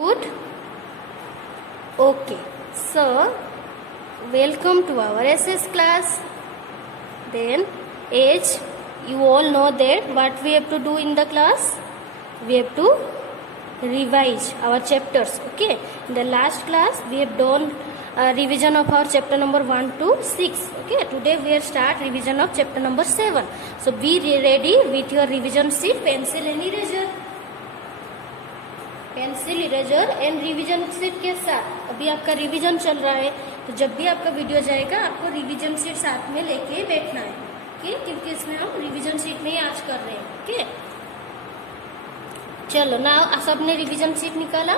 Good. Okay. So, welcome to our SS class. Then, as you all know that what we have to do in the class, we have to revise our chapters. Okay. In the last class, we have done revision of our chapter number 1 to 6. Okay. Today we will start revision of chapter number 7. So, be ready with your revision sheet, pencil and eraser. Pencil eraser and revision sheet के साथ अभी आपका revision चल रहा है, तो जब भी आपका वीडियो जाएगा आपको रिवीजन शीट साथ में लेके बैठना है. ओके, क्योंकि इसमें हम रिवीजन शीट में ही आज कर रहे हैं. ओके, चलो ना सबने रिवीजन शीट निकाला.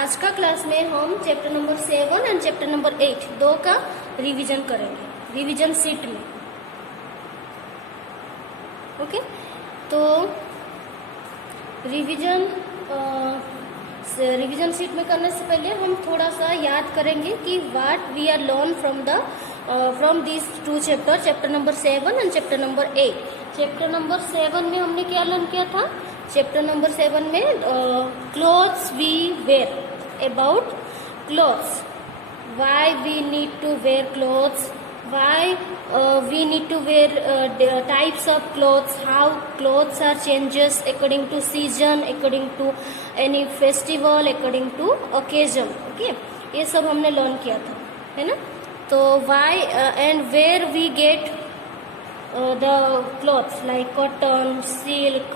आज का क्लास में हम chapter number 7 and chapter number 8 दो का रिवीजन करेंगे रिवीजन शीट में. ओके, तो रिवीजन शीट में करने से पहले हम थोड़ा सा याद करेंगे कि what we are learn from this two chapter, chapter number 7 and chapter number 8. Chapter number 7 में हमने क्या लर्न किया था? चैप्टर नंबर 7 में clothes we wear, about clothes, why we need to wear clothes, why we need to wear types of clothes, how clothes are changes according to season, according to any festival, according to occasion. Okay, ये सब हमने learn किया था, है ना. तो why and where we get the clothes like cotton, silk,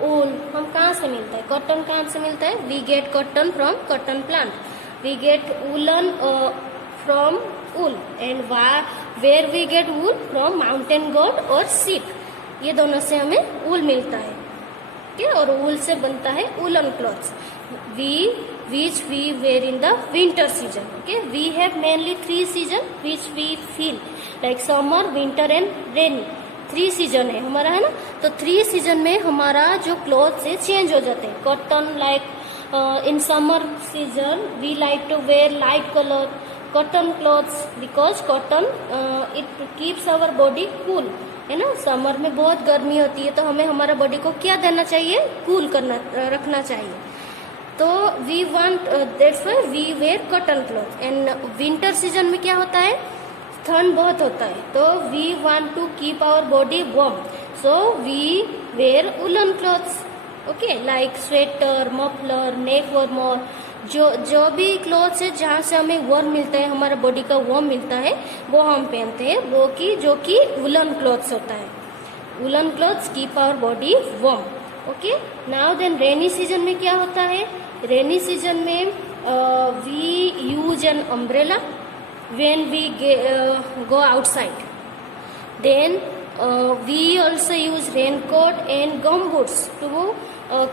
wool, हम कहाँ से मिलता है? कॉटन कहाँ से मिलता है? we get cotton from cotton plant, we get woolen from wool, and where we get wool from mountain goat और sheep. ये दोनों से हमें wool मिलता है. ठीक है, और wool से बनता है woolen clothes which we wear in the winter season. Okay, we have mainly 3 season which we feel like summer, winter and rainy. 3 season है हमारा, है ना. तो 3 सीजन में हमारा जो क्लॉथ्स है चेंज हो जाते हैं. Cotton like in summer season we like to wear light colour cotton clothes because cotton it keeps our body cool, है ना. समर में बहुत गर्मी होती है तो हमें हमारा बॉडी को क्या देना चाहिए? कूल करना रखना चाहिए. तो we want that's why we wear cotton cloth. And winter season में क्या होता है? ठंड बहुत होता है, तो we want to keep our body warm, so we wear woollen clothes. Okay, like sweater, muffler, neck warmer, जो भी क्लॉथ्स है जहाँ से हमें वार्म मिलता है, हमारा बॉडी का वार्म मिलता है, वो हम पहनते हैं, वो कि जो कि वुलन क्लॉथ्स होता है. Woollen clothes keep our body warm. Okay, now then rainy season में क्या होता है? रेनी सीजन में we use an umbrella when we go outside. Then we also use raincoat and gum boots to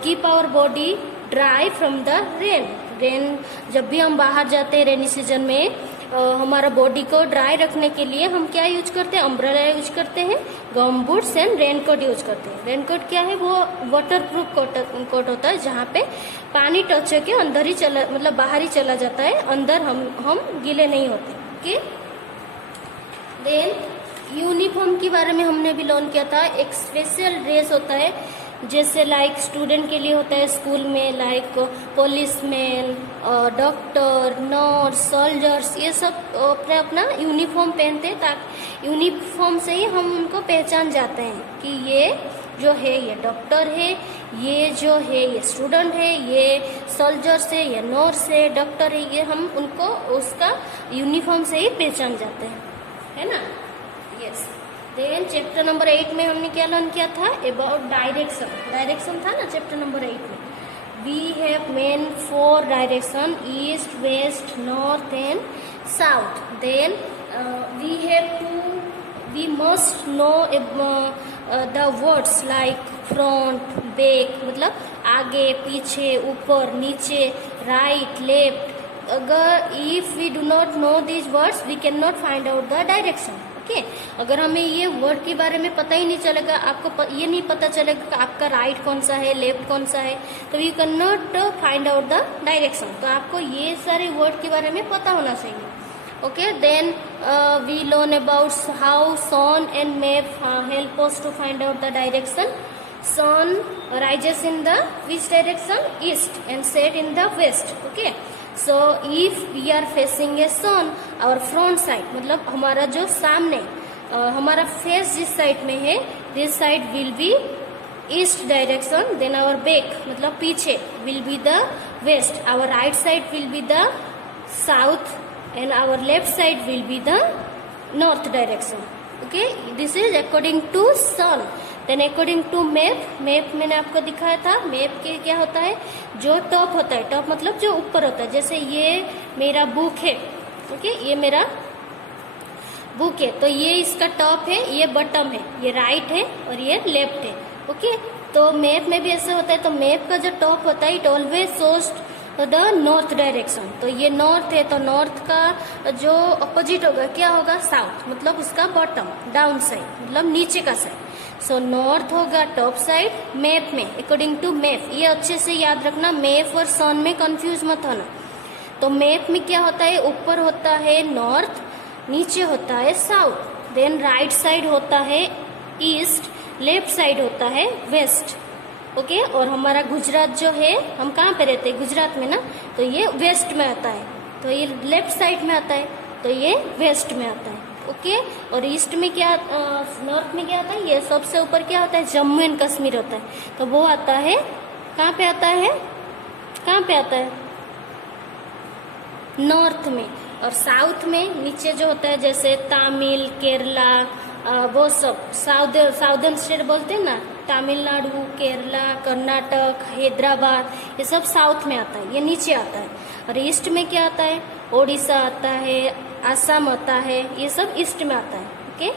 keep our body dry from the rain. जब भी हम बाहर जाते हैं रेनी सीजन में हमारा बॉडी को ड्राई रखने के लिए हम क्या यूज करते हैं? अम्ब्रेला यूज करते हैं, गम बूट्स एंड रेनकोट यूज करते हैं. रेनकोट क्या है? वो वाटर प्रूफ कोट होता है जहाँ पे पानी टच के अंदर ही चला, मतलब बाहर ही चला जाता है, अंदर हम गीले नहीं होते. ओके, देन यूनिफॉर्म के बारे में हमने भी लर्न किया था. एक स्पेशल ड्रेस होता है जैसे लाइक स्टूडेंट के लिए होता है स्कूल में, like policeman, doctor, nurse, soldiers, ये सब अपना यूनिफॉर्म पहनते हैं ताकि यूनिफॉर्म से ही हम उनको पहचान जाते हैं कि ये जो है ये डॉक्टर है, ये जो है ये स्टूडेंट है, ये सोल्जर्स है, ये नर्स है, डॉक्टर है, ये हम उनको उसका यूनिफॉर्म से ही पहचान जाते हैं, है ना. यस. देन चैप्टर नंबर 8 में हमने क्या लर्न किया था? About direction. डायरेक्शन था ना चैप्टर नंबर 8 में. We have main 4 direction, east, west, north and south. Then we must know the words like front, back, मतलब आगे, पीछे, ऊपर, नीचे, राइट, लेफ्ट. अगर if we do not know these words we can not find out the direction. Okay, अगर हमें ये word के बारे में पता ही नहीं चलेगा, आपको ये नहीं पता चलेगा कि आपका राइट कौन सा है, लेफ्ट कौन सा है, तो you can not find out the direction. तो आपको ये सारे वर्ड के बारे में पता होना चाहिए. Okay, then we learn about how sun and map help us to find out the direction. sun rises in the which direction? East and set in the west. Okay, so if we are facing a sun, our front side मतलब हमारा जो सामने हमारा face जिस side में है, this side will be east direction, then our back मतलब पीछे will be the west, our right side will be the south and our left side will be the north direction. Okay, this is according to sun. Then according to map, map मैंने आपको दिखाया था, map के क्या होता है, जो top होता है, टॉप मतलब जो ऊपर होता है, जैसे ये मेरा बुक है, ओके, ये मेरा बुक है, तो ये इसका टॉप है, ये बॉटम है, ये राइट है और ये लेफ्ट है. ओके, तो मैप में भी ऐसे होता है. तो मैप का जो टॉप होता है, it always shows the north direction. तो ये नॉर्थ है, तो नॉर्थ का जो अपोजिट होगा क्या होगा? साउथ, मतलब उसका बॉटम, डाउन साइड, मतलब नीचे का साइड. सो नॉर्थ होगा टॉप साइड मैप में, अकॉर्डिंग टू मैप. ये अच्छे से याद रखना, मैप और सन में कंफ्यूज मत होना. तो मैप में क्या होता है? ऊपर होता है नॉर्थ, नीचे होता है साउथ, देन राइट साइड होता है ईस्ट, लेफ्ट साइड होता है वेस्ट. ओके, और हमारा गुजरात जो है, हम कहाँ पे रहते हैं? गुजरात में ना, तो ये वेस्ट में आता है. तो ये लेफ्ट साइड में आता है, तो ये वेस्ट में आता है. ओके, और ईस्ट में क्या, नॉर्थ में क्या आता है? ये सबसे ऊपर क्या होता है? जम्मू एंड कश्मीर होता है, तो वो आता है कहाँ पे आता है? कहाँ पे आता है? नॉर्थ में. और साउथ में नीचे जो होता है, जैसे तमिल, केरला, वो सब साउदर्न स्टेट बोलते हैं ना, तमिलनाडु, केरला, कर्नाटक, हैदराबाद, ये सब साउथ में आता है, ये नीचे आता है. और ईस्ट में क्या आता है? ओडिशा आता है, असम आता है, ये सब ईस्ट में आता है. ओके,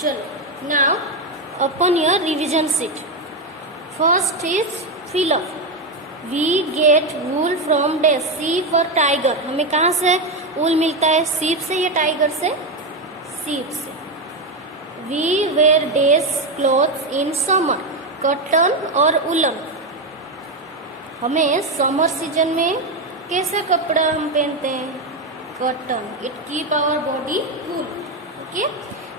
चलो now open your revision sheet. First is fill up. We get wool from dash, sheep और टाइगर. हमें कहाँ से वूल मिलता है? सीप से या टाइगर से? सीप से. We wear dash clothes in summer, cotton और उलन. हमें समर सीजन में कैसा कपड़ा हम पहनते हैं? Cotton. It keep our body cool. Okay,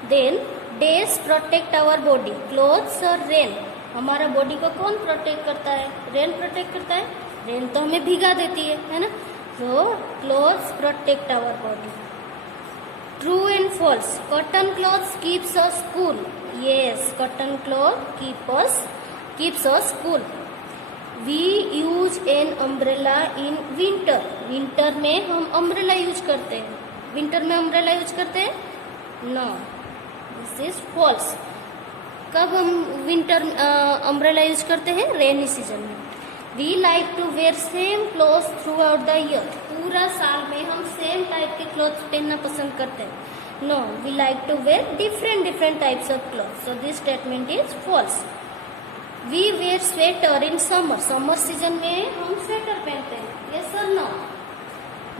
then dash protect our body, clothes और रेन. हमारा बॉडी को कौन प्रोटेक्ट करता है? रेन प्रोटेक्ट करता है. रेन तो हमें भिगा देती है ना. तो clothes protect our body. True and false. Cotton clothes keeps us cool. Yes, cotton cloth keeps us cool. We use an umbrella in winter. Winter में हम अम्ब्रेला यूज करते हैं. विंटर में अम्ब्रेला यूज करते हैं? No, this is false. कब हम winter umbrella use करते हैं? रेनी सीजन में. We like to wear same cloth throughout the year. पूरा साल में हम सेम टाइप के क्लोथ्स पहनना पसंद करते हैं. No, we like to wear different types of cloth. So this statement is false. We wear sweater in summer. Summer season में हम स्वेटर पहनते हैं. यस और नो?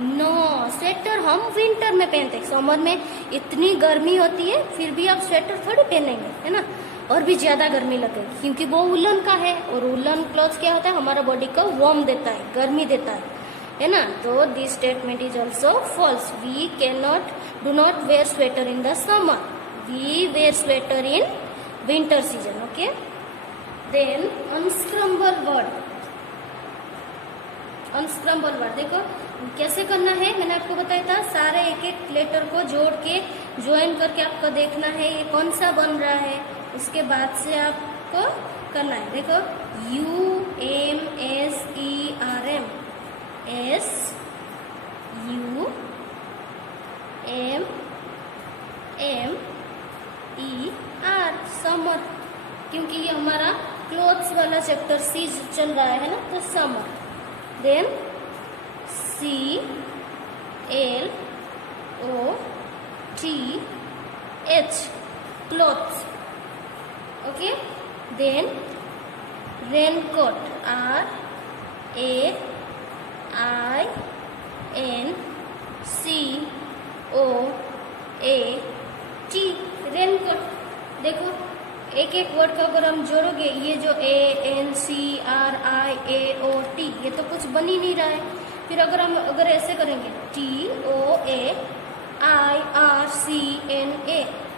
नो, स्वेटर हम विंटर में पहनते हैं. समर में इतनी गर्मी होती है, फिर भी आप स्वेटर थोड़ी पहनेंगे, है ना, और भी ज्यादा गर्मी लगेगी, क्योंकि वो वुलन का है. और वुलन क्लॉथ क्या होता है? हमारा बॉडी को वार्म देता है, गर्मी देता है ना. तो this statement is also false. We do not wear sweater in the summer. We wear sweater in winter season. Okay, then unscramble word. Unscramble word देखो कैसे करना है, मैंने आपको बताया था. सारे एक एक लेटर को जोड़ के ज्वाइन करके आपको देखना है ये कौन सा बन रहा है. उसके बाद से आपको करना है. देखो, UMSERM, SUMMER, समर, क्योंकि ये हमारा क्लोथ्स वाला चैप्टर सी चल रहा है ना, तो summer. Then CLOTH, clothes. Okay, then raincoat, RAINCOAT, raincoat. देखो एक एक वर्ड का अगर हम जोड़ोगे, ये जो ANCRIAOT, ये तो कुछ बन ही नहीं रहा है. फिर अगर ऐसे करेंगे TOAIRCNA,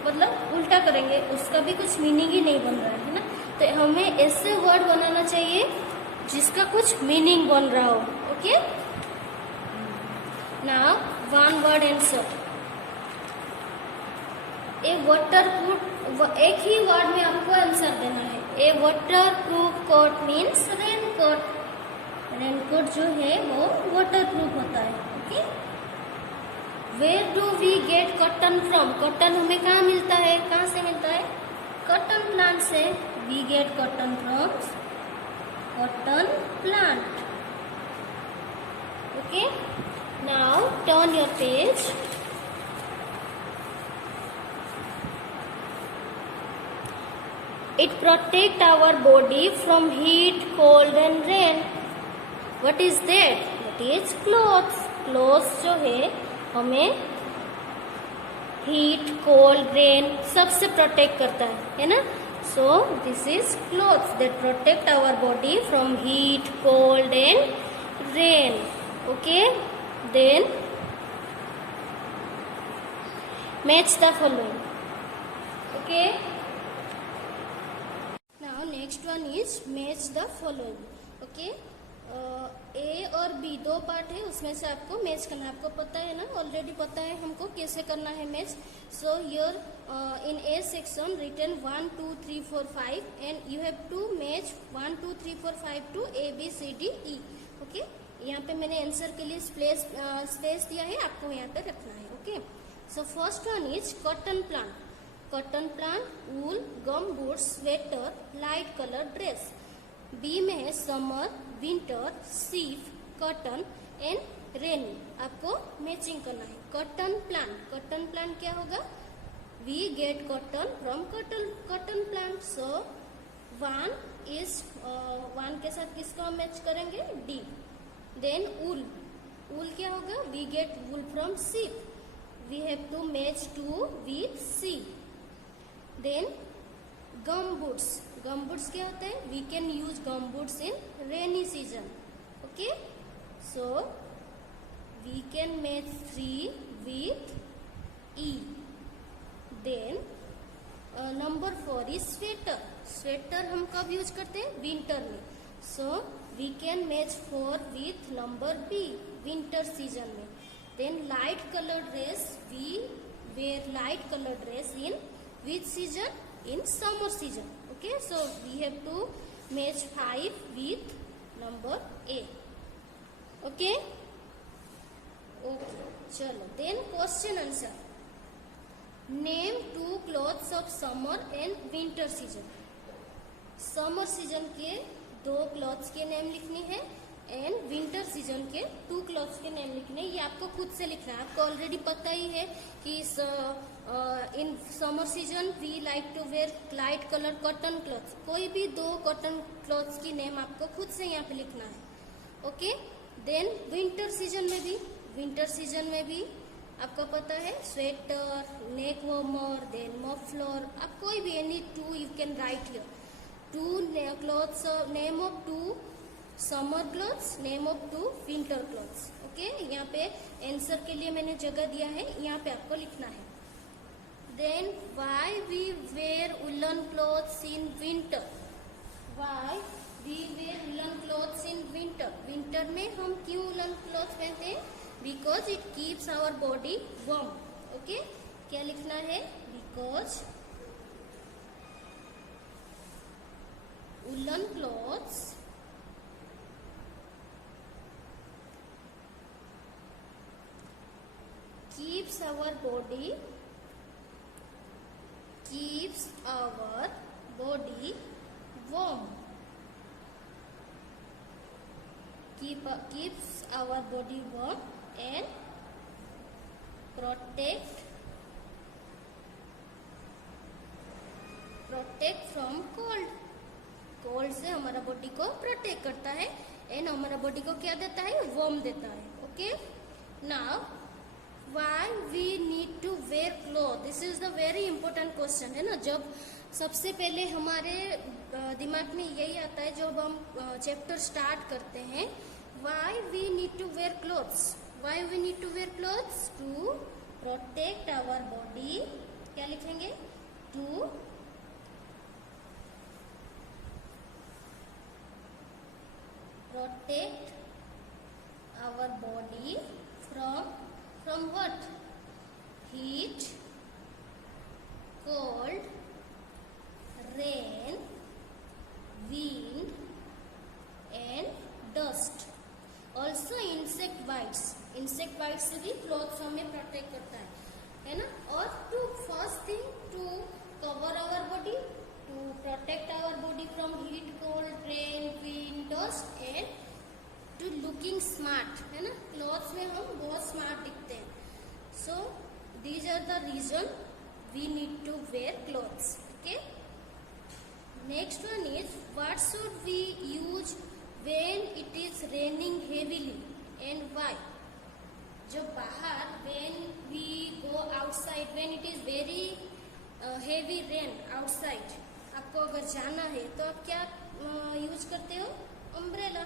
मतलब उल्टा करेंगे, उसका भी कुछ मीनिंग ही नहीं बन रहा है ना। तो हमें ऐसे वर्ड बनाना चाहिए जिसका कुछ मीनिंग बन रहा हो। Okay, now one word answer. A waterproof, एक ही वर्ड में आपको आंसर देना है। A waterproof coat means raincoat. Raincoat जो है वो वाटर प्रूफ होता है। Okay, where do we get cotton from? Cotton हमें कहाँ मिलता है, कहाँ से मिलता है? कॉटन प्लांट से। We get cotton from cotton plant. Okay, now turn your page. It protect our body from heat, cold and rain. What is that? That is clothes. Clothes जो है हमें heat, cold, rain सबसे protect करता है ना? So this is clothes that protect our body from heat, cold and rain. Okay? Then match the following. Okay? Next one is match the following. Okay, a और b दो part है, उसमें से आपको मैच करना है। आपको पता है ना, ऑलरेडी पता है हमको कैसे करना है match. So your in a section written 1 2 3 4 5 and you have to match 1 2 3 4 5 to A B C D E. Okay, यहाँ पे मैंने आंसर के लिए स्पेस दिया है, आपको यहाँ पे रखना है। Okay, so first one is cotton plant. Cotton plant, wool, gum boots, sweater, light colour dress. B में है summer, winter, sheep, cotton and rainy. आपको मैचिंग करना है। कॉटन प्लांट, कॉटन प्लांट क्या होगा? We get cotton from cotton plant. So one is one के साथ किसका मैच करेंगे? डी। देन वूल, वूल क्या होगा? We get wool from sheep. We have to match two with c. Then gum boots, gum boots क्या होता है? We can use gum boots in rainy season. Okay, so we can match 3 with e. Then number 4 is sweater. Sweater हम कब use करते हैं? Winter में। So we can match 4 with number b, winter season में। Then light colour dress, we where light colour dress in which season? In summer season. Okay, so we have to match 5 with number A. Okay, chalo, then question answer. Name 2 clothes of summer and winter season. Summer season के 2 clothes के name लिखनी है and winter season के 2 clothes के name लिखने। ये आपको खुद से लिखना है। आपको ऑलरेडी पता ही है कि in summer season we like to wear light colour cotton clothes. कोई भी 2 कॉटन क्लॉथ्स की नेम आपको खुद से यहाँ पे लिखना है। ओके, देन विंटर सीजन में भी आपको पता है स्वेटर, नेक वार्मर, देन मफलर। आप कोई भी any 2 you can write here. 2 clothes, name of 2 summer clothes, name of 2 winter clothes. Okay, यहाँ पे आंसर के लिए मैंने जगह दिया है, यहाँ पे आपको लिखना है। Then why we wear woollen clothes in winter? Why we wear woollen clothes in winter? Winter में हम क्यों वुलन क्लॉथ पहनते हैं? Because it keeps our body warm. Okay, क्या लिखना है? Because woollen clothes keeps our body warm. Keeps our body warm and protect from cold. Cold से हमारा बॉडी को प्रोटेक्ट करता है एंड हमारा बॉडी को क्या देता है? वार्म देता है। Okay, now why we need to wear clothes? This is the very important question है ना। जब सबसे पहले हमारे दिमाग में यही आता है जब हम चैप्टर स्टार्ट करते हैं। why we need to wear clothes? Why we need to wear clothes? To protect our body क्या लिखेंगे? To protect our body from what? Heat, cold, rain, wind and dust. Also insect bites. insect bites से भी clothes हमें protect करता है ना? और to first thing to cover our body, to protect our body from heat, cold, rain, wind, dust and to looking smart, है ना? clothes में हम बहुत smart दिखते हैं. So these are the reason we need to wear clothes. Okay. Next one is, what should we use when it is raining heavily and why? जो बाहर when we go outside, when it is very heavy rain outside, आपको अगर जाना है तो आप क्या use करते हो? Umbrella.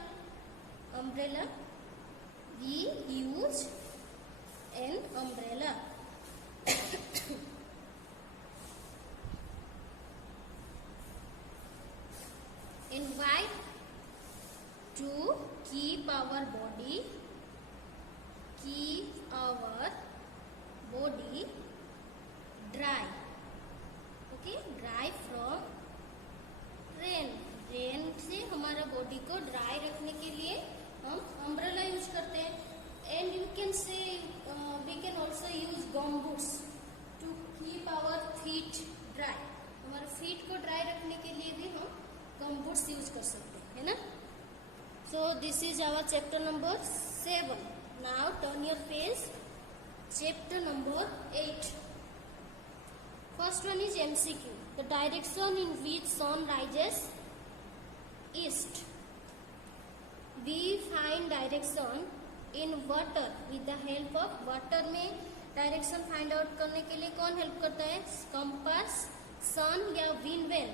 Umbrella, we use an umbrella. And why? To keep our body dry. Okay, dry from rain. Rain से हमारा बॉडी को ड्राई रखने के लिए हम अम्ब्रेला यूज करते हैं. And you can say we can also use gumboots to keep our feet dry. हमारे फीट को ड्राई रखने के लिए भी हम गम्बूट्स यूज कर सकते हैं, है ना? So this is our chapter number 7. Now turn your page. Chapter number 8. First one is MCQ. The direction in which sun rises east. We find direction in water with the help of water. में direction find out करने के लिए कौन help करता है? Compass, sun या wind well?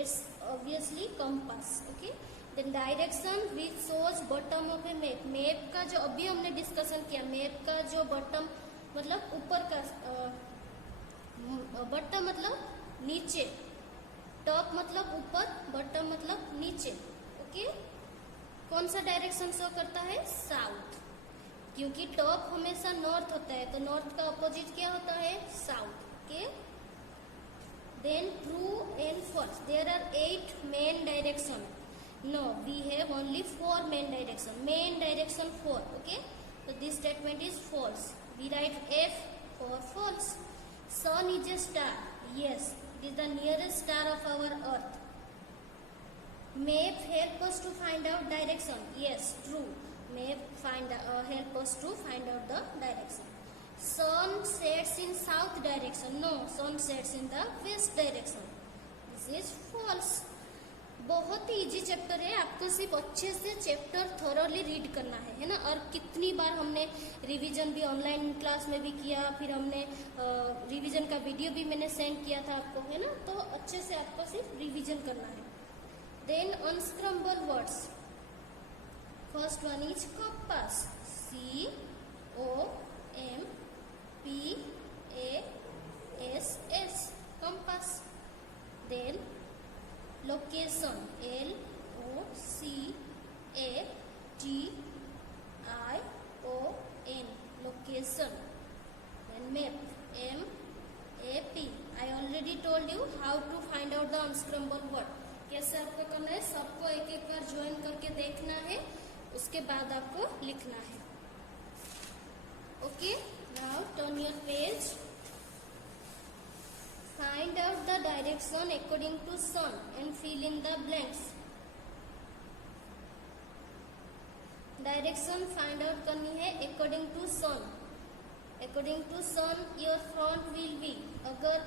It's obviously compass. Okay. Then direction which shows bottom of a map. Map का जो अभी हमने डिस्कशन किया, मैप का जो बॉटम मतलब ऊपर का, बॉटम मतलब नीचे, टॉप मतलब ऊपर, बॉटम मतलब नीचे. ओके. कौन सा डायरेक्शन शो करता है? साउथ. क्योंकि टॉप हमेशा नॉर्थ होता है, तो नॉर्थ का अपोजिट क्या होता है? South. Okay. Then true and false. There are 8 main direction. No, we have only 4 main direction. Main direction 4. Okay. So this statement is false. We write F for false. Sun is a star. Yes, it is the nearest star of our earth. Map help us to find out direction. Yes, true. Map help us to find out the direction. Sun sets in south direction. No, sun sets in the west direction. This is false. बहुत ही easy chapter है. आपको सिर्फ अच्छे से chapter thoroughly read करना है ना? और कितनी बार हमने रिवीजन भी ऑनलाइन क्लास में भी किया, फिर हमने रिवीजन का वीडियो भी मैंने सेंड किया था आपको, है ना? तो अच्छे से आपको सिर्फ रिवीजन करना है. Then unscramble words. First one is compass. COMPASS. Compass. Then location. LOCATION. Location. Then map. MAP. I already told you how to find out the unscrambled word. कैसे आपको करना है? सबको एक एक बार ज्वाइन करके देखना है, उसके बाद आपको लिखना है. Okay. Now turn your page. Find out the direction according to sun and fill in the blanks. Direction find out करनी है according to sun. According to sun, your front will be. अगर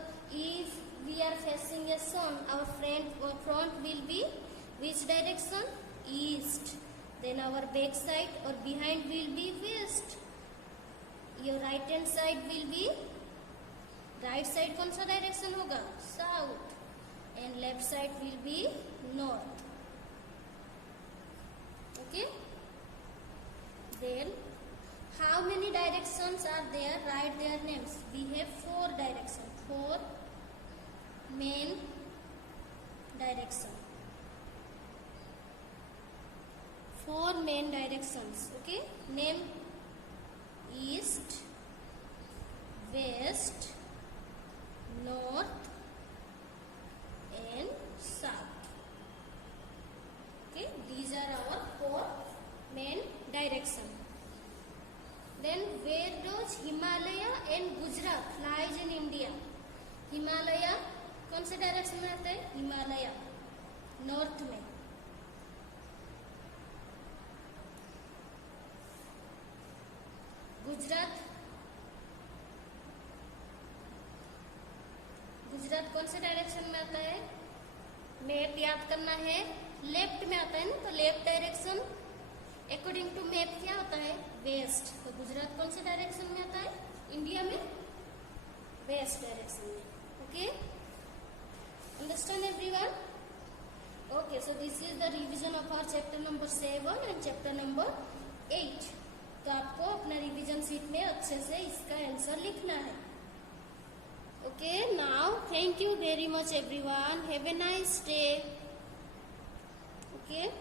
if we are facing a sun, our front will be which direction? East. Then our back side or behind will be west. Your right hand side will be, right side कौन सा direction होगा? South. And left side will be north. Okay. Then how many directions are there? Write their names. We have 4 direction. 4 main direction. 4 main directions. Okay, name east, west, north and south. Okay, these are our 4 main direction. Then where does Himalaya and Gujarat lies in India? Himalaya कौन से direction में आता है? Himalaya north में. गुजरात गुजरात कौन से direction में आता है? मैप याद करना है, लेफ्ट में आता है ना, तो left direction according to map क्या होता है? वेस्ट. तो गुजरात कौन से डायरेक्शन में आता है? इंडिया में वेस्ट डायरेक्शन में. Okay, understand everyone? Okay, so this is the revision of our chapter number 7 and chapter number 8. तो आपको अपना रिवीजन शीट में अच्छे से इसका आंसर लिखना है. Okay, now thank you very much everyone. Have a nice day. Okay.